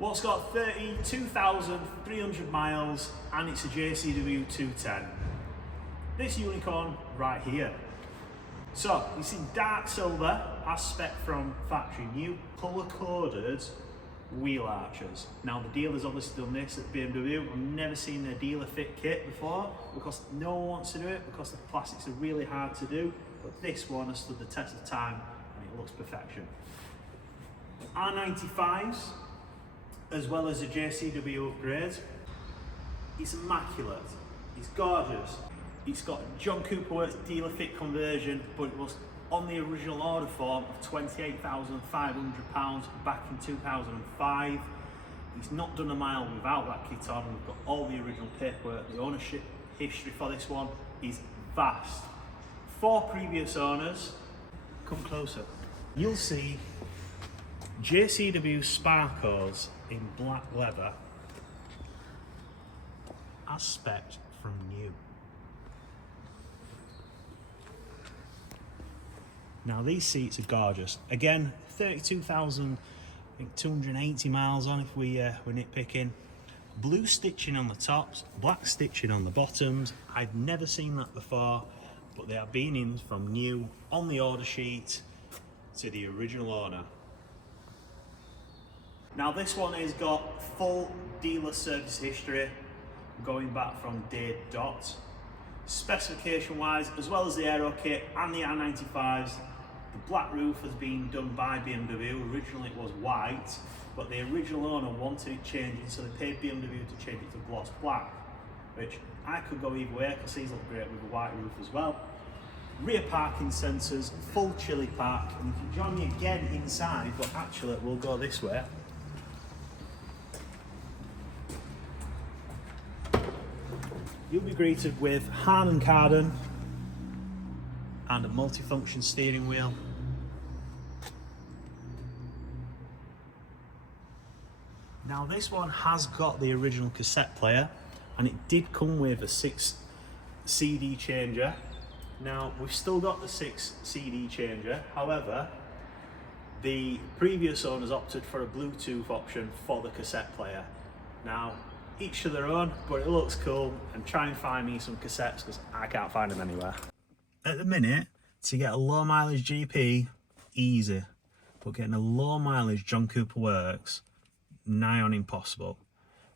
Well, it's got 32,300 miles and it's a JCW 210. This unicorn right here. So, you see dark silver as spec from factory, new colour-coded wheel arches. Now the dealer's obviously done this at BMW. I've never seen a dealer fit kit before because no one wants to do it because the plastics are really hard to do, but this one has stood the test of time and it looks perfection. R95s as well as a JCW upgrade. It's immaculate, it's gorgeous. It's got John Cooper Works dealer fit conversion, but it was on the original order form of £28,500 back in 2005. He's not done a mile without that kit on. We've got all the original paperwork. The ownership history for this one is vast. 4 previous owners. Come closer. You'll see JCW Sparkos in black leather as spec from new. Now these seats are gorgeous. Again, 32,280 miles on if we're nitpicking. Blue stitching on the tops, black stitching on the bottoms. I've never seen that before, but they are being in from new on the order sheet to the original owner. Now this one has got full dealer service history going back from day dot. Specification wise, as well as the aero kit and the R95s, the black roof has been done by BMW. Originally it was white, but the original owner wanted it changing, so they paid BMW to change it to gloss black, which I could go either way because these look great with a white roof as well. Rear parking sensors, full chili park, and you can join me again inside, but actually we'll go this way. You'll be greeted with Harman Kardon and a multifunction steering wheel. Now this one has got the original cassette player and it did come with a 6 CD changer. Now we've still got the 6 CD changer, however the previous owners opted for a Bluetooth option for the cassette player. Now each to their own, but it looks cool, and try and find me some cassettes because I can't find them anywhere. At the minute, to get a low mileage GP, easy, but getting a low mileage John Cooper Works, nigh on impossible.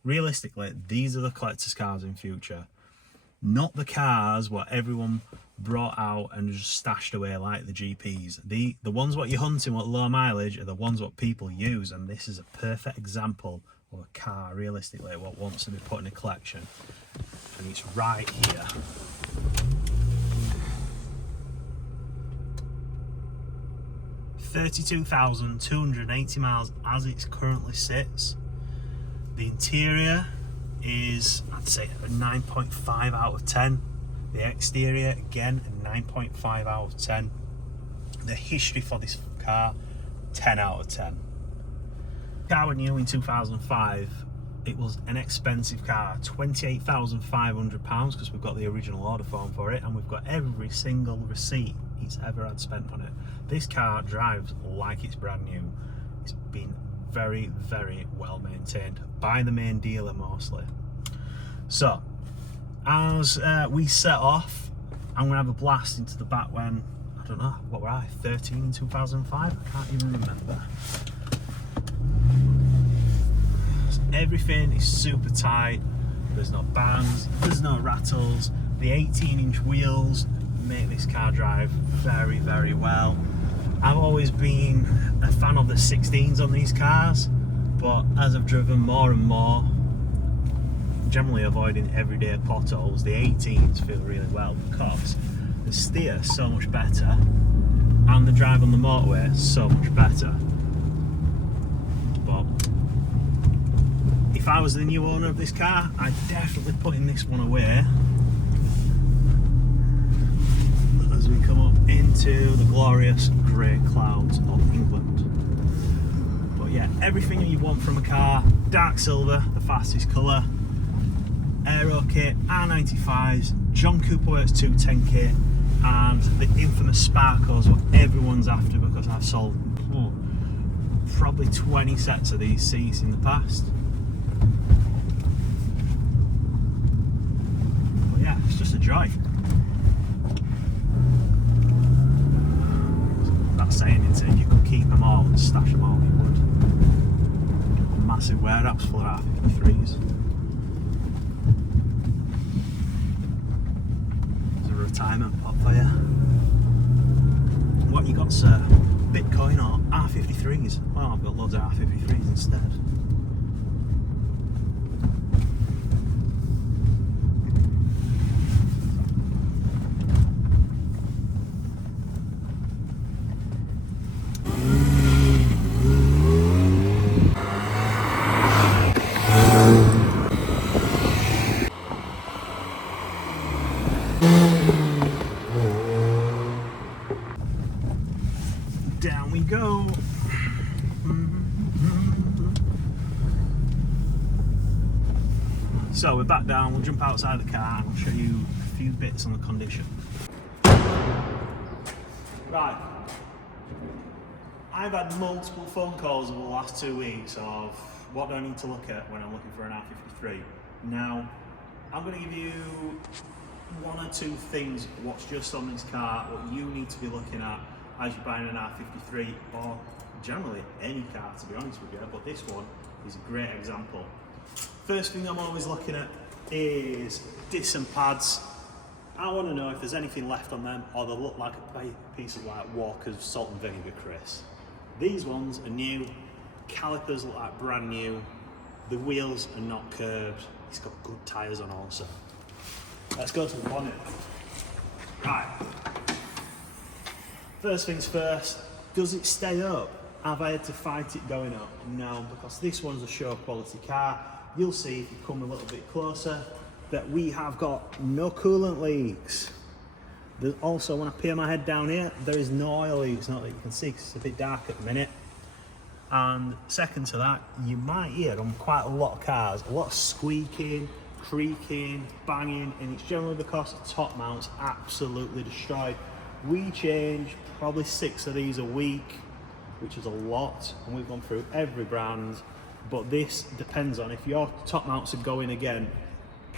Realistically, these are the collector's cars in future, not the cars what everyone brought out and just stashed away like the GPs. The ones what you're hunting what low mileage are the ones what people use, and this is a perfect example of a car realistically what wants to be put in a collection, and it's right here. $32,280 miles as it currently sits. The interior is, I'd say, a 9.5 out of 10. The exterior, again, a 9.5 out of 10. The history for this car, 10 out of 10. The car was new in 2005. It was an expensive car, £28,500, because we've got the original order form for it, and we've got every single receipt he's ever had spent on it. This car drives like it's brand new. It's been very, very well maintained by the main dealer mostly. So, as we set off, I'm gonna have a blast into the back when, I don't know, what were I, 13 in 2005? I can't even remember. Everything is super tight, there's no bangs, there's no rattles. The 18-inch wheels make this car drive very, very well. I've always been a fan of the 16s on these cars, but as I've driven more and more, generally avoiding everyday potholes, the 18s feel really well because the steer is so much better and the drive on the motorway is so much better. But if I was the new owner of this car, I'd definitely putting this one away as we come up into the glorious grey clouds of England. But yeah, everything you want from a car: dark silver, the fastest colour, aero kit, R95s, John Cooper Works 210 kit, and the infamous Sparkos what everyone's after because I've sold probably 20 sets of these seats in the past. But yeah, it's just a joy. That's saying, isn't it? You could keep them all and stash them all, you would. A massive warehouse full of R53s. There's a retirement pot for you. What you got, sir? Bitcoin or R53s? Well, I've got loads of R53s instead. Down we go. So we're back down, we'll jump outside the car and I'll show you a few bits on the condition. Right, I've had multiple phone calls over the last 2 weeks of what do I need to look at when I'm looking for an R53. Now, I'm going to give you one or two things what's just on this car, what you need to be looking at as you're buying an R53, or generally any car, to be honest with you, but this one is a great example. First thing I'm always looking at is discs and pads. I want to know if there's anything left on them, or they look like a piece of like Walker's salt and vinegar Chris. These ones are new, calipers look like brand new, the wheels are not curved, it's got good tyres on also. Let's go to the bonnet. Right. First things first, does it stay up? Have I had to fight it going up? No, because this one's a show quality car. You'll see if you come a little bit closer that we have got no coolant leaks. There's also, when I peer my head down here, there is no oil leaks, not that you can see because it's a bit dark at the minute. And second to that, you might hear on quite a lot of cars, a lot of squeaking, creaking, banging, and it's generally because the top mount's absolutely destroyed. We change probably 6 of these a week, which is a lot, and we've gone through every brand, but this depends on if your top mounts are going again,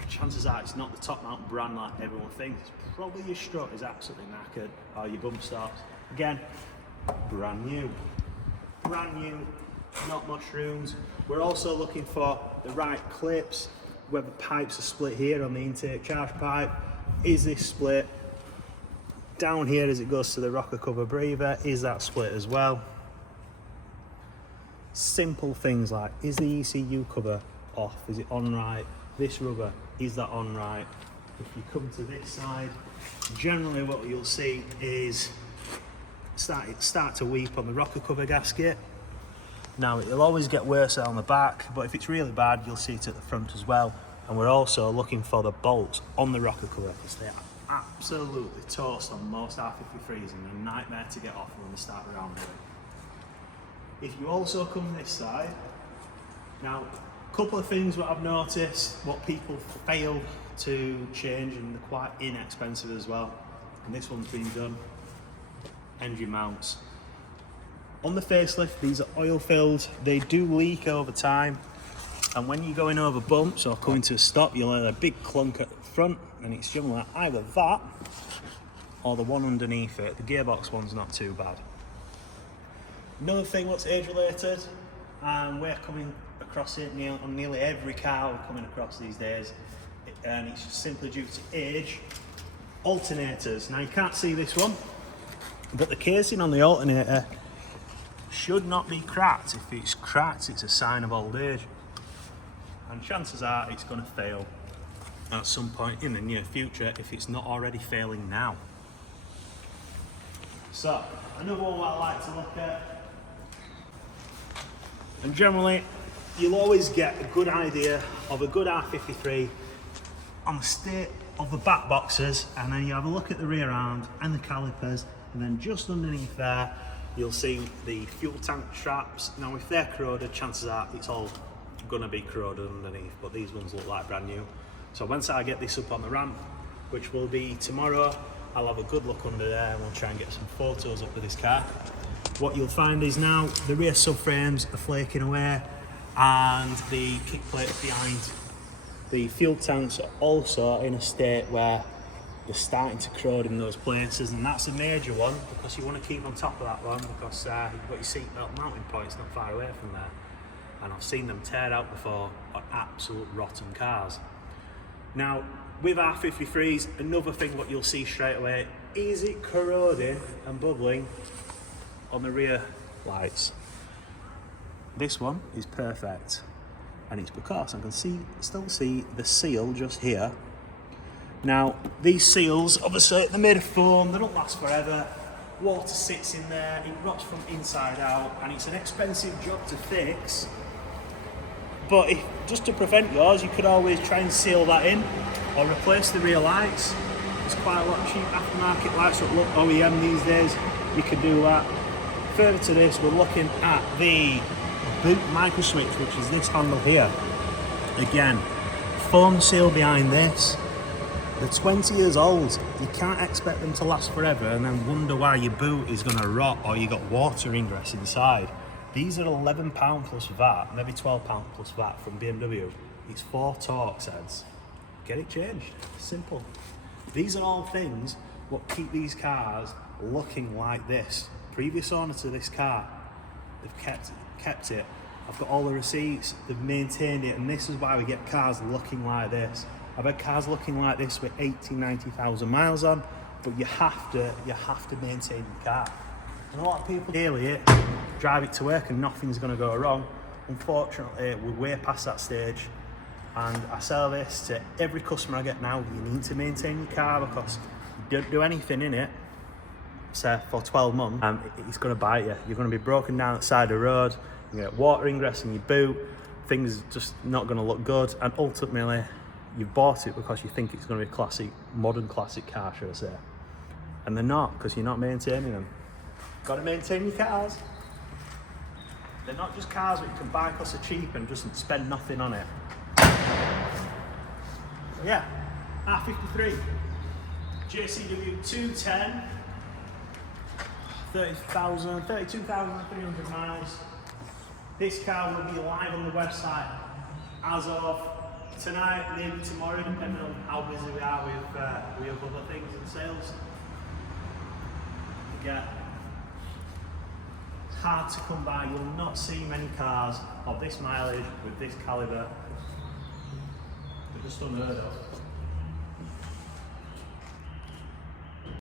chances are it's not the top mount brand like everyone thinks. It's probably your strut is absolutely knackered, or your bump stops. Again, brand new, not mushrooms. We're also looking for the right clips, whether pipes are split here on the intake charge pipe. Is this split? Down here as it goes to the rocker cover breather, is that split as well? Simple things like, is the ECU cover off? Is it on right? This rubber, is that on right? If you come to this side, generally what you'll see is start to weep on the rocker cover gasket. Now it'll always get worse on the back, but if it's really bad, you'll see it at the front as well. And we're also looking for the bolts on the rocker cover because they are absolutely toast on most R53s and a nightmare to get off when they start around here. If you also come this side, now a couple of things what I've noticed, what people fail to change, and they're quite inexpensive as well, and this one's been done, engine mounts. On the facelift, these are oil filled, they do leak over time, and when you're going over bumps or coming to a stop, you'll hear a big clunk at the front, and it's generally like either that or the one underneath it. The gearbox one's not too bad. Another thing what's age related, and we're coming across it on nearly every car we're coming across these days, and it's simply due to age. Alternators. Now you can't see this one, but the casing on the alternator should not be cracked. If it's cracked, it's a sign of old age, and chances are it's going to fail at some point in the near future if it's not already failing now. So another one I like to look at, and generally you'll always get a good idea of a good R53 on the state of the back boxes, and then you have a look at the rear arms and the calipers, and then just underneath there you'll see the fuel tank straps. Now if they're corroded, chances are it's all going to be corroded underneath, but these ones look like brand new. So once I get this up on the ramp, which will be tomorrow, I'll have a good look under there and we'll try and get some photos up of this car. what you'll find is now the rear subframes are flaking away, and the kick plates behind the fuel tanks are also in a state where they're starting to corrode in those places, and that's a major one because you want to keep on top of that one, because you've got your seatbelt mounting points not far away from there, and I've seen them tear out before on absolute rotten cars. Now with R53s, another thing what you'll see straight away is it corroding and bubbling on the rear lights. This one is perfect, and it's because I can still see the seal just here. Now these seals, obviously they're made of foam, they don't last forever, water sits in there, it rots from inside out, and it's an expensive job to fix. But just to prevent yours, you could always try and seal that in or replace the rear lights. There's quite a lot of cheap aftermarket lights that look OEM these days, you can do that. Further to this, we're looking at the boot micro switch, which is this handle here. Again, foam seal behind this. They're 20 years old. You can't expect them to last forever and then wonder why your boot is going to rot or you got water ingress inside. These are £11 plus VAT, maybe £12 plus VAT from BMW. It's 4 Torx heads. Get it changed. Simple. These are all things what keep these cars looking like this. Previous owner to this car, they've kept it. I've got all the receipts, they've maintained it, and this is why we get cars looking like this. I've had cars looking like this with 80,000-90,000 miles on, but you have to maintain your car. And a lot of people daily it, drive it to work and nothing's going to go wrong. Unfortunately, we're way past that stage, and I sell this to every customer I get now. You need to maintain your car, because you don't do anything in it, say for 12 months, and it's going to bite you. You're going to be broken down at the side of the road, you get water ingress in your boot, things just not going to look good, and ultimately you've bought it because you think it's going to be a classic, modern classic car, should I say. And they're not, because you're not maintaining them. Got to maintain your cars. They're not just cars that you can buy because they're cheap and just spend nothing on it. So yeah, R53 Jcw 210, 32,300 miles. This car will be live on the website as of tonight, maybe tomorrow, depending on how busy we are with other things and sales. Again, it's hard to come by. You'll not see many cars of this mileage with this calibre. They're just unheard of.